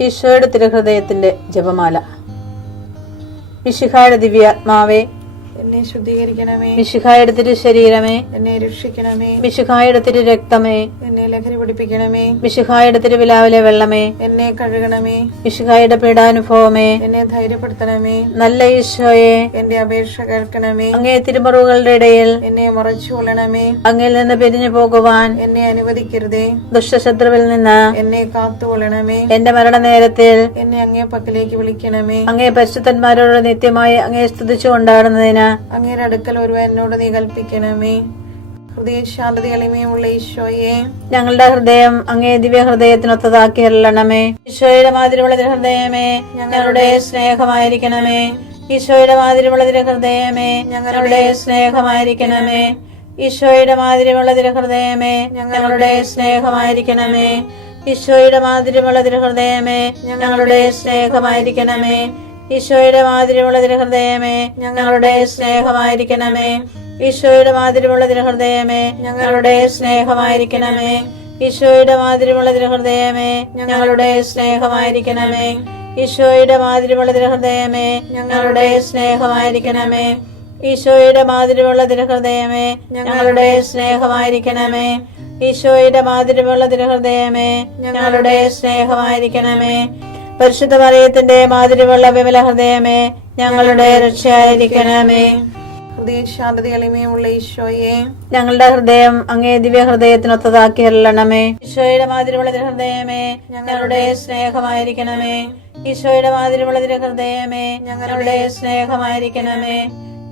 ഈശോയുടെ തിരുഹൃദയത്തിന്റെ ജപമാല. മിശിഹായുടെ ദിവ്യാത്മാവേ, എന്നെ ശുദ്ധീകരിക്കണമേ. മിശിഹായുടെ തിരു ശരീരമേ, എന്നെ രക്ഷിക്കണമേ. മിശിഹായുടെ തിരു രക്തമേ, എന്നെ ലഹരി പിടിപ്പിക്കണമേ. മിശിഹായുടെ തിരുവിലാവിലെ വെള്ളമേ, എന്നെ കഴുകണമേ. മിശിഹായുടെ പീഡാനുഭവമേ, എന്നെ ധൈര്യപ്പെടുത്തണമേ. നല്ല ഈശോയെ, എന്റെ അപേക്ഷ കേൾക്കണമേ. അങ്ങേ തിരുമുറിവുകളുടെ ഇടയിൽ എന്നെ മറച്ചു കൊള്ളണമേ. അങ്ങിൽ നിന്ന് പിരിഞ്ഞു പോകുവാൻ എന്നെ അനുവദിക്കരുതേ. ദുഷ്ടശത്രുവിൽ നിന്ന് എന്നെ കാത്തുകൊള്ളണമേ. എന്റെ മരണനേരത്തിൽ എന്നെ അങ്ങേ പക്കലേക്ക് വിളിക്കണമേ. അങ്ങേ പരിശുദ്ധന്മാരോട് നിത്യമായി അങ്ങേ സ്തുതിച്ചു കൊണ്ടാടുന്നതിന് അങ്ങയുടെ അടുക്കൽ ഒരുവൻ എന്നോട് നീ കൽപ്പിക്കണമേ. ഹൃദയ ശാന്തത എളിമയുമുള്ള ഈശോയെ, ഞങ്ങളുടെ ഹൃദയം അങ്ങേ ദിവ്യ ഹൃദയത്തിനൊത്തതാക്കി അരുളണമേ. ഈശോയുടെ മാതിരിയുള്ള ഹൃദയമേ, ഞങ്ങളുടെ സ്നേഹമായിരിക്കണമേ. ഈശോയുടെ മാതിരിയുള്ള ഹൃദയമേ, ഞങ്ങളുടെ സ്നേഹമായിരിക്കണമേ. ഈശോയുടെ മാതിരിയുള്ള ഹൃദയമേ, ഞങ്ങളുടെ സ്നേഹമായിരിക്കണമേ. ഈശോയുടെ മാതിരിയുള്ള ഹൃദയമേ, ഞങ്ങളുടെ സ്നേഹമായിരിക്കണമേ. ഈശോയുടെ മാതിരിയുള്ള ഹൃദയമേ, ഞങ്ങളുടെ സ്നേഹമായിരിക്കണമേ. ഈശോയുടെ മാതിരിയുള്ള ഹൃദയമേ, ഞങ്ങളുടെ സ്നേഹമായിരിക്കണമേ. ഈശോയുടെ മാതിരിയുള്ള ഹൃദയമേ, ഞങ്ങളുടെ സ്നേഹമായിരിക്കണമേ. ഈശോയുടെ മാതിരിയുള്ള ഹൃദയമേ, ഞങ്ങളുടെ സ്നേഹമായിരിക്കണമേ. ഈശോയുടെ മാതിരിയുള്ള ഹൃദയമേ, ഞങ്ങളുടെ സ്നേഹമായിരിക്കണമേ. ഈശോയുടെ മാതിരിയുള്ള ഹൃദയമേ, ഞങ്ങളുടെ സ്നേഹമായിരിക്കണമേ. പരിശുദ്ധ മറിയത്തിന്റെ മാതിരിയുള്ള വിമല ഹൃദയമേ, ഞങ്ങളുടെ രക്ഷയായിരിക്കണമേ. ഹൃദയ ശാന്തത എളിമയുമുള്ള ഈശോയെ, ഞങ്ങളുടെ ഹൃദയം അങ്ങേ ദിവ്യ ഹൃദയത്തിനൊത്തതാക്കി അരുളണമേ. ഈശോയുടെ മാതിരിയുള്ള ഹൃദയമേ, ഞങ്ങളുടെ സ്നേഹമായിരിക്കണമേ. ഈശോയുടെ മാതിരിയുള്ള ഹൃദയമേ, ഞങ്ങളുടെ സ്നേഹമായിരിക്കണമേ.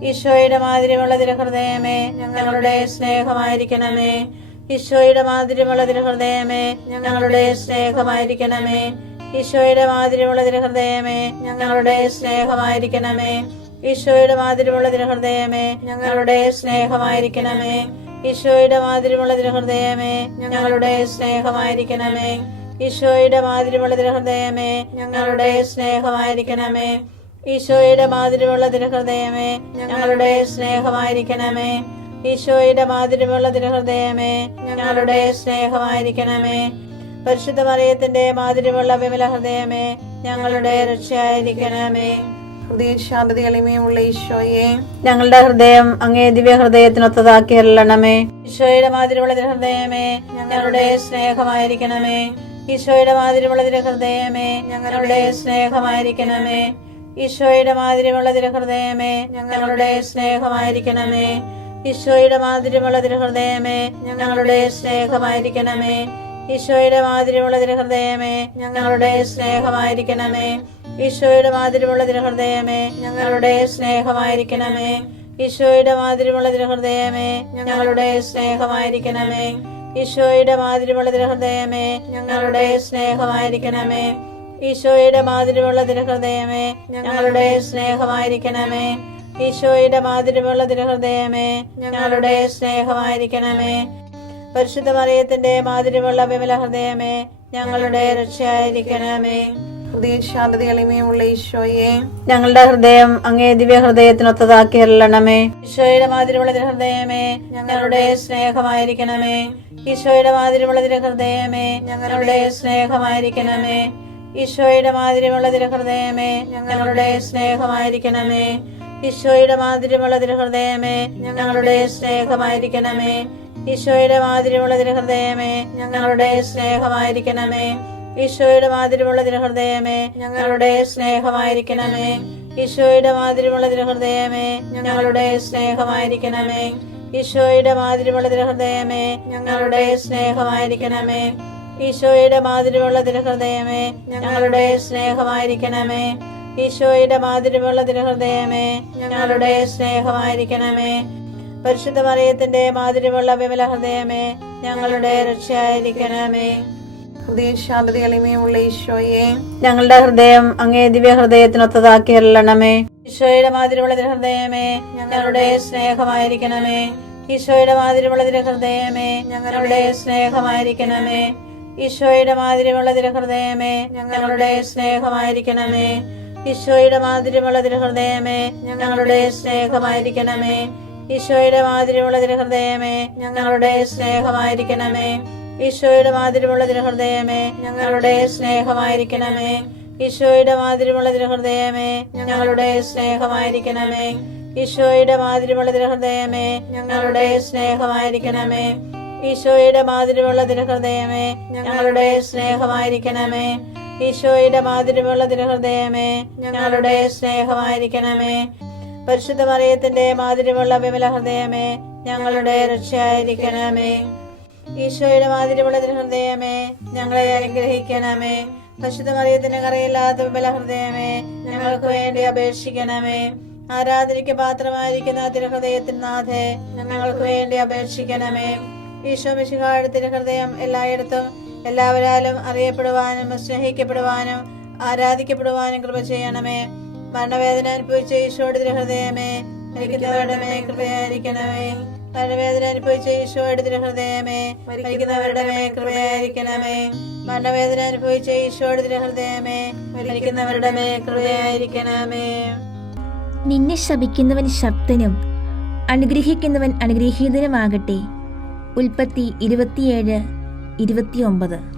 ഈശോയുടെ മാതിരിയുള്ള ഹൃദയമേ, ഞങ്ങളുടെ സ്നേഹമായിരിക്കണമേ. ഈശോയുടെ മാതിരിയുള്ള ഹൃദയമേ, ഞങ്ങളുടെ സ്നേഹമായിരിക്കണമേ. ഈശോയുടെ മാതിരിയുള്ള ഹൃദയമേ, ഞങ്ങളുടെ സ്നേഹമായിരിക്കണമേ. ഈശോയുടെ മാതിരിയുള്ള ഹൃദയമേ, ഞങ്ങളുടെ സ്നേഹമായിരിക്കണമേ. ഈശോയുടെ മാതിരിയുള്ള ഹൃദയമേ, ഞങ്ങളുടെ സ്നേഹമായിരിക്കണമേ. ഈശോയുടെ മാതിരിയുള്ള ഹൃദയമേ, ഞങ്ങളുടെ സ്നേഹമായിരിക്കണമേ. ഈശോയുടെ മാതിരിയുള്ള ഹൃദയമേ, ഞങ്ങളുടെ സ്നേഹമായിരിക്കണമേ. ഈശോയുടെ മാതിരിയുള്ള ഹൃദയമേ, ഞങ്ങളുടെ സ്നേഹമായിരിക്കണമേ. പരിശുദ്ധ മറിയത്തിന്റെ മാതിരിയുള്ള വിമല ഹൃദയമേ, ഞങ്ങളുടെ രക്ഷയായിരിക്കണമേ. ഹൃദയ ശാന്തത എളിമയുമുള്ള ഈശോയെ, ഞങ്ങളുടെ ഹൃദയം അങ്ങേ ദിവ്യ ഹൃദയത്തിനൊത്തതാക്കി അരുളണമേ. ഈശോയുടെ മാതിരിയുള്ള ഹൃദയമേ, ഞങ്ങളുടെ സ്നേഹമായിരിക്കണമേ. ഈശോയുടെ മാതിരിയുള്ള ഹൃദയമേ, ഞങ്ങളുടെ സ്നേഹമായിരിക്കണമേ. ഈശോയുടെ മാതിരിയുള്ള ഹൃദയമേ, ഞങ്ങളുടെ സ്നേഹമായിരിക്കണമേ. ഈശോയുടെ മാതിരിയുള്ള ഹൃദയമേ, ഞങ്ങളുടെ സ്നേഹമായിരിക്കണമേ. ഈശോയുടെ മാതിരിയുള്ള ഹൃദയമേ, ഞങ്ങളുടെ സ്നേഹമായിരിക്കണമേ. ഈശോയുടെ മാതിരിയുള്ള ഹൃദയമേ, ഞങ്ങളുടെ സ്നേഹമായിരിക്കണമേ. ഈശോയുടെ മാതിരിയുള്ള ഹൃദയമേ, ഞങ്ങളുടെ സ്നേഹമായിരിക്കണമേ. ഈശോയുടെ മാതിരിയുള്ള ഹൃദയമേ, ഞങ്ങളുടെ സ്നേഹമായിരിക്കണമേ. ഈശോയുടെ മാതിരിയുള്ള ഹൃദയമേ, ഞങ്ങളുടെ സ്നേഹമായിരിക്കണമേ. ഈശോയുടെ മാതിരിയുള്ള ഹൃദയമേ, ഞങ്ങളുടെ സ്നേഹമായിരിക്കണമേ. പരിശുദ്ധ മറിയത്തിന്റെ മാതിരിയുള്ള വിമല ഹൃദയമേ, ഞങ്ങളുടെ രക്ഷയായിരിക്കണമേ. ഹൃദയ ശാന്തത എളിമയുമുള്ള ഈശോയെ, ഞങ്ങളുടെ ഹൃദയം അങ്ങേ ദിവ്യ ഹൃദയത്തിനൊത്തതാക്കി അരുളണമേ. ഈശോയുടെ മാതിരിയുള്ള ഹൃദയമേ, ഞങ്ങളുടെ സ്നേഹമായിരിക്കണമേ. ഈശോയുടെ മാതിരിയുള്ള ഹൃദയമേ, ഞങ്ങളുടെ സ്നേഹമായിരിക്കണമേ. ഈശോയുടെ മാതിരിയുള്ള ഹൃദയമേ, ഞങ്ങളുടെ സ്നേഹമായിരിക്കണമേ. ഈശോയുടെ മാതിരിയുള്ള ഹൃദയമേ, ഞങ്ങളുടെ സ്നേഹമായിരിക്കണമേ. ഈശോയുടെ മാതിരിയുള്ള ഹൃദയമേ, ഞങ്ങളുടെ സ്നേഹമായിരിക്കണമേ. ഈശോയുടെ മാതിരിയുള്ള ഹൃദയമേ, ഞങ്ങളുടെ സ്നേഹമായിരിക്കണമേ. ഈശോയുടെ മാതിരിയുള്ള ഹൃദയമേ, ഞങ്ങളുടെ സ്നേഹമായിരിക്കണമേ. ഈശോയുടെ മാതിരിയുള്ള ഹൃദയമേ, ഞങ്ങളുടെ സ്നേഹമായിരിക്കണമേ. ഈശോയുടെ മാതിരിയുള്ള ഹൃദയമേ, ഞങ്ങളുടെ സ്നേഹമായിരിക്കണമേ. ഈശോയുടെ മാതിരിയുള്ള ഹൃദയമേ, ഞങ്ങളുടെ സ്നേഹമായിരിക്കണമേ. പരിശുദ്ധ മറിയത്തിന്റെ മാതിരിയുള്ള വിമല ഹൃദയമേ, ഞങ്ങളുടെ രക്ഷയായിരിക്കണമേ. ഹൃദയ ശാന്തത എളിമയുമുള്ള ഈശോയെ, ഞങ്ങളുടെ ഹൃദയം അങ്ങേ ദിവ്യ ഹൃദയത്തിനൊത്തതാക്കി അരുളണമേ. ഈശോയുടെ മാതിരിയുള്ള ഹൃദയമേ, ഞങ്ങളുടെ സ്നേഹമായിരിക്കണമേ. ഈശോയുടെ മാതിരിയുള്ള ഹൃദയമേ, ഞങ്ങളുടെ സ്നേഹമായിരിക്കണമേ. ഈശോയുടെ മാതിരിയുള്ള ഹൃദയമേ, ഞങ്ങളുടെ സ്നേഹമായിരിക്കണമേ. ഈശോയുടെ മാതിരിയുള്ള ഹൃദയമേ, ഞങ്ങളുടെ സ്നേഹമായിരിക്കണമേ. ഈശോയുടെ മാതിരിയുള്ള ഹൃദയമേ, ഞങ്ങളുടെ സ്നേഹമായിരിക്കണമേ. ഈശോയുടെ മാതിരിമുള്ള തിരുഹൃദയമേ ഞങ്ങളുടെ സ്നേഹമായിരിക്കണമേ. ഈശോയുടെ മാതിരിമുള്ള തിരുഹൃദയമേ ഞങ്ങളുടെ സ്നേഹമായിരിക്കണമേ. ഈശോയുടെ മാതിരിമുള്ള തിരുഹൃദയമേ ഞങ്ങളുടെ സ്നേഹമായിരിക്കണമേ. ഈശോയുടെ മാതിരിമുള്ള തിരുഹൃദയമേ ഞങ്ങളുടെ സ്നേഹമായിരിക്കണമേ. ഈശോയുടെ മാതിരിമുള്ള തിരുഹൃദയമേ ഞങ്ങളുടെ സ്നേഹമായിരിക്കണമേ. പരിശുദ്ധ മറിയത്തിന്റെ മാതിരിമുള്ള വിമല ഹൃദയമേ ഞങ്ങളുടെ രക്ഷയായിരിക്കണമേ. ഈശോയുടെ മാതിരിമുള്ള തിരുഹൃദയമേ ഞങ്ങളെ അനുഗ്രഹിക്കണമേ. പരിശുദ്ധ മറിയത്തിന്റെ കറയില്ലാത്ത വിമല ഹൃദയമേ ഞങ്ങൾക്ക് വേണ്ടി അപേക്ഷിക്കണമേ. ആരാധനയ്ക്ക് പാത്രമായിരിക്കുന്ന തിരുഹൃദയത്തിൻ നാഥേ ഞങ്ങൾക്ക് വേണ്ടി അപേക്ഷിക്കണമേ. ഈശോ മിശിഹായുടെ തിരുഹൃദയം എല്ലായിടത്തും എല്ലാവരാലും അറിയപ്പെടുവാനും സ്നേഹിക്കപ്പെടുവാനും ആരാധിക്കപ്പെടുവാനും കൃപ ചെയ്യണമേ. മരണവേദന അനുഭവിച്ച ഈശോയുടെ തിരുഹൃദയമേ മരിക്കുന്നവരുടെ മേൽ കൃപയായിരിക്കണമേ. മരണവേദന അനുഭവിച്ച ഈശോയുടെ തിരുഹൃദയമേ മരിക്കുന്നവരുടെ മേൽ കൃപയായിരിക്കണമേ. മരണവേദന അനുഭവിച്ച ഈശോയുടെ തിരുഹൃദയമേ മരിക്കുന്നവരുടെ മേൽ കൃപയായിരിക്കണമേ. നിന്നെ ശപിക്കുന്നവൻ ശക്തനും അനുഗ്രഹിക്കുന്നവൻ അനുഗ്രഹീതനുമാകട്ടെ. ഉൽപ്പത്തി 27:29.